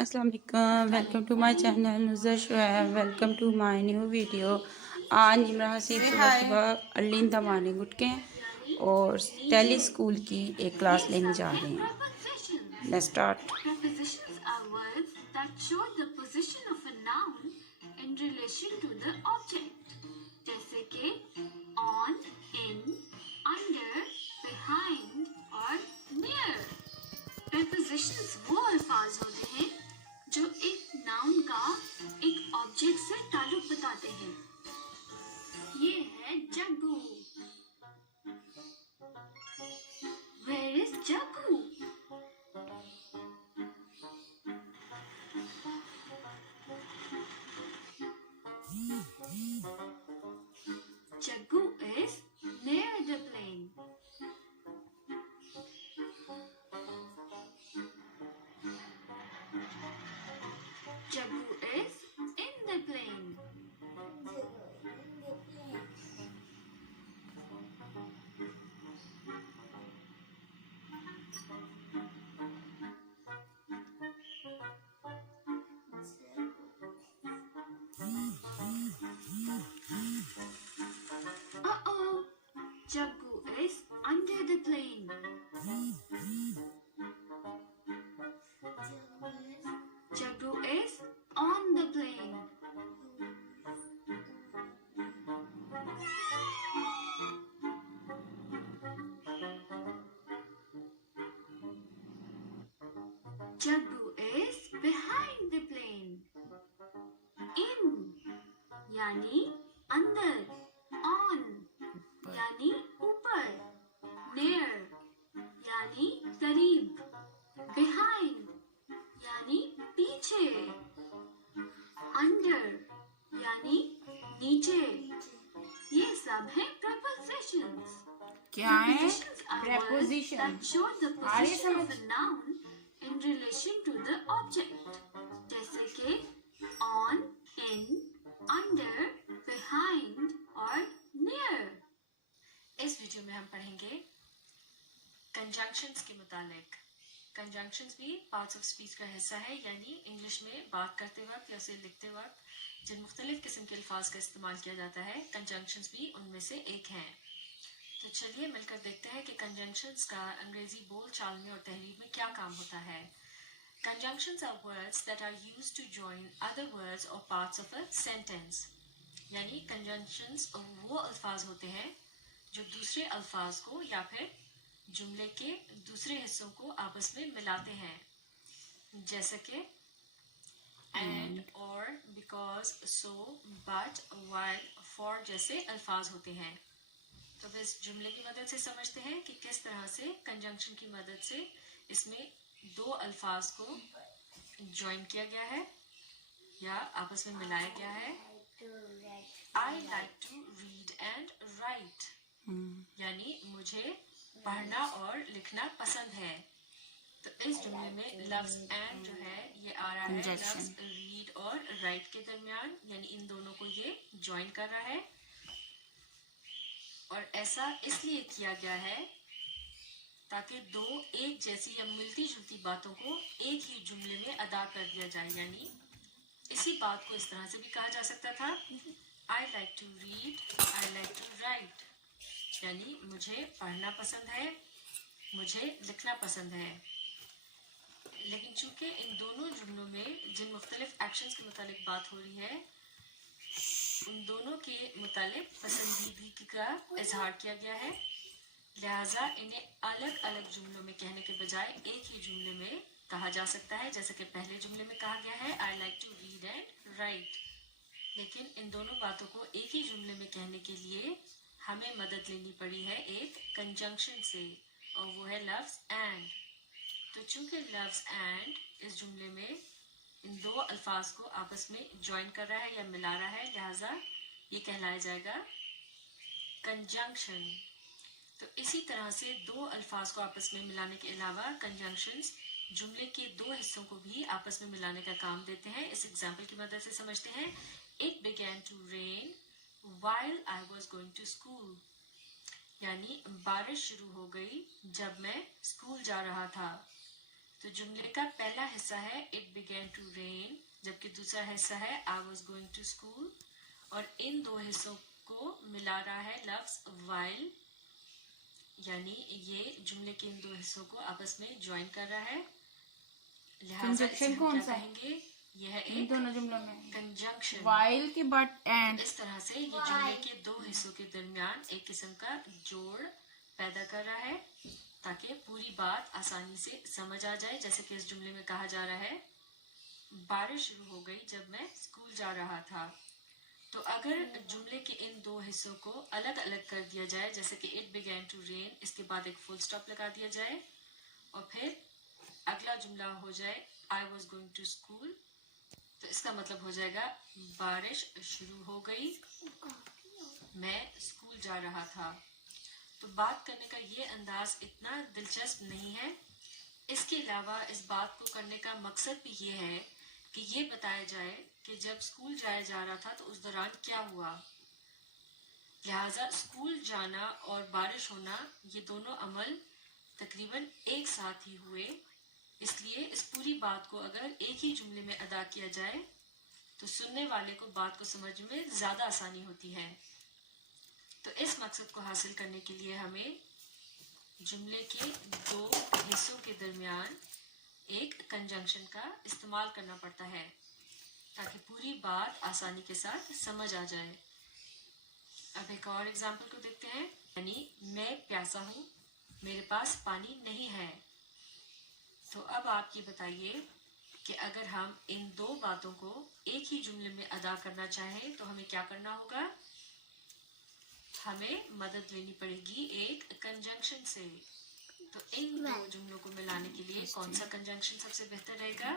अस्सलाम वालेकुम, welcome to my channel Nuzar Shoaib. Welcome to my new video. आज इमरान हसीब सुबह सुबह अर्ली इन द मॉर्निंग उठ के और टेली स्कूल की एक क्लास लेने जा रहे हैं। Let's start. Prepositions are words that show the position of a noun in relation to the object. जैसे कि on, in, under, behind और near. Prepositions वो अल्फाज होते हैं जो एक नाउन का एक ऑब्जेक्ट से ताल्लुक बताते हैं। ये है Jaggu. Where is Jaggu? Jaggu is near the plane. Jaggu is in the plane. Uh-oh, Jaggu is under the plane. Jaggu is on the plane. Jaggu is behind the plane. In यानी अंदर, on यानी ऊपर, near यानी करीब, behind यानी पीछे, under यानी नीचे। ये सब है prepositions. क्या है Prepositions are words preposition? that show the position of a noun in relation to the object. जैसे कि on, in, under, behind और near. इस वीडियो में हम पढ़ेंगे कंजंक्शंस के मुतालिक। कंजंक्शंस भी पार्ट्स ऑफ स्पीच का हिस्सा है, यानी इंग्लिश में बात करते वक्त या उसे लिखते वक्त जिन मुख्तलिफ किस्म के अल्फाज का इस्तेमाल किया जाता है, कंजंक्शंस भी उनमें से एक हैं। तो चलिए मिलकर देखते हैं कि कंजंक्शंस का अंग्रेजी बोल चाल में और तहरीर में क्या काम होता है। Conjunctions are words that are used to join other words or parts of a sentence. यानी conjunctions वो अल्फाज होते हैं जो दूसरे अल्फाज को या फिर जुमले के दूसरे हिस्सों को आपस में मिलाते हैं, जैसे कि and, or, because, so, but, while, for जैसे अल्फाज होते हैं। तो इस जुमले की मदद से समझते हैं कि किस तरह से कंजंक्शन की मदद से इसमें दो अल्फाज को ज्वाइन किया गया है या आपस में मिलाया गया है। I like to read and write यानी मुझे पढ़ना और लिखना पसंद है। तो इस जुमले में लफ्ज एंड जो है ये आ रहा है लफ्ज रीड और राइट के दरमियान, यानी इन दोनों को ये ज्वाइन कर रहा है। और ऐसा इसलिए किया गया है ताकि दो एक जैसी या मिलती जुलती बातों को एक ही जुमले में अदा कर दिया जाए। यानी इसी बात को इस तरह से भी कहा जा सकता था, I like to read, I like to write, यानी मुझे पढ़ना पसंद है, मुझे लिखना पसंद है। लेकिन चूंकि इन दोनों जुमलों में जिन मुख्तलिफ एक्शंस के मुतालिक बात हो रही है, उन दोनों के मुतालिक पसंदीदगी का इजहार किया गया है, लिहाजा इन्हें अलग अलग जुमलों में कहने के बजाय एक ही जुमले में कहा जा सकता है। जैसे कि पहले जुमले में कहा गया है I like to read and write, लेकिन इन दोनों बातों को एक ही जुमले में कहने के लिए हमें मदद लेनी पड़ी है एक कंजंक्शन से, और वो है लफ्ज एंड। तो चूंकि लफ्ज एंड इस जुमले में इन दो अल्फाज को आपस में ज्वाइन कर रहा है या मिला रहा है, लिहाजा ये कहलाया जाएगा कंजंक्शन। तो इसी तरह से दो अल्फाज को आपस में मिलाने के अलावा कंजंक्शंस जुमले के दो हिस्सों को भी आपस में मिलाने का काम देते हैं। इस एग्जाम्पल की मदद से समझते हैं। It began to rain while I was going to school, यानी बारिश शुरू हो गई जब मैं स्कूल जा रहा था। तो जुमले का पहला हिस्सा है इट बिगेन टू रेन, जबकि दूसरा हिस्सा है I was going to school, और इन दो हिस्सों को मिला रहा है लफ्ज वाइल, यानी ये जुमले के इन दो हिस्सों को आपस में ज्वाइन कर रहा है। लिहाजा इसे हम क्या कहेंगे, यह एक दोनों जुमलों में कंजंक्शन। वाइल के बट एंड। इस तरह से ये जुमले के दो हिस्सों के दरमियान एक किस्म का जोड़ पैदा कर रहा है ताकि पूरी बात आसानी से समझ आ जाए। जैसे कि इस जुमले में कहा जा रहा है बारिश शुरू हो गई जब मैं स्कूल जा रहा था। तो अगर जुमले के इन दो हिस्सों को अलग अलग कर दिया जाए, जैसे कि इट बिगेन टू रेन, इसके बाद एक फुल स्टॉप लगा दिया जाए और फिर अगला जुमला हो जाए I was going to school, तो इसका मतलब हो जाएगा बारिश शुरू हो गई, मैं स्कूल जा रहा था। तो बात करने का ये अंदाज इतना दिलचस्प नहीं है। इसके अलावा इस बात को करने का मकसद भी ये है कि ये बताया जाए कि जब स्कूल जाया जा रहा था तो उस दौरान क्या हुआ। लिहाजा स्कूल जाना और बारिश होना ये दोनों अमल तकरीबन एक साथ ही हुए, इसलिए इस पूरी बात को अगर एक ही जुमले में अदा किया जाए तो सुनने वाले को बात को समझ में ज्यादा आसानी होती है। तो इस मकसद को हासिल करने के लिए हमें जुमले के दो हिस्सों के दरमियान एक कंजंक्शन का इस्तेमाल करना पड़ता है ताकि पूरी बात आसानी के साथ समझ आ जाए। अब एक और एग्जाम्पल को देखते हैं, यानी मैं प्यासा हूँ, मेरे पास पानी नहीं है। तो अब आप ये बताइए कि अगर हम इन दो बातों को एक ही जुमले में अदा करना चाहें तो हमें क्या करना होगा, हमें मदद लेनी पड़ेगी एक कंजंक्शन से। तो इन दो जुमलों को मिलाने के लिए कौन सा कंजंक्शन सबसे बेहतर रहेगा?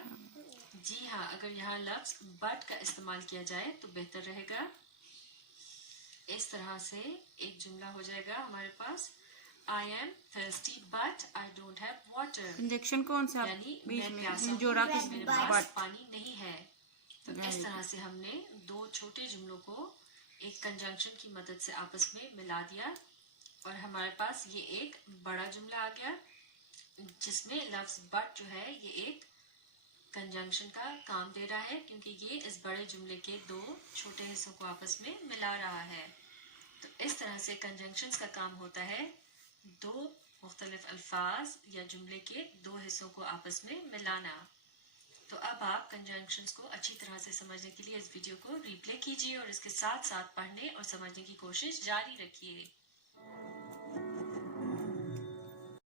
जी हाँ, अगर यहाँ लफ्ज बट का इस्तेमाल किया जाए तो बेहतर रहेगा। इस तरह से एक जुमला हो जाएगा हमारे पास, I am thirsty but I don't have water. Conjunction कौन सा यानी बीच मैं में प्यासा हूँ, जोड़ा मेरे पास पानी नहीं है। तो इस तरह से हमने दो छोटे जुमलों को एक कंजंक्शन की मदद से आपस में मिला दिया और हमारे पास ये एक बड़ा जुमला आ गया जिसमें लफ्ज बट जो है ये एक कंजंक्शन का काम दे रहा है, क्योंकि ये इस बड़े जुमले के दो छोटे हिस्सों को आपस में मिला रहा है। तो इस तरह से कंजंक्शंस का काम होता है दो मुख्तलिफ अल्फाज या जुमले के दो हिस्सों को आपस में मिलाना। तो अब आप कंजंक्शंस को अच्छी तरह से समझने के लिए इस वीडियो को रिप्ले कीजिए और इसके साथ साथ पढ़ने और समझने की कोशिश जारी रखिए।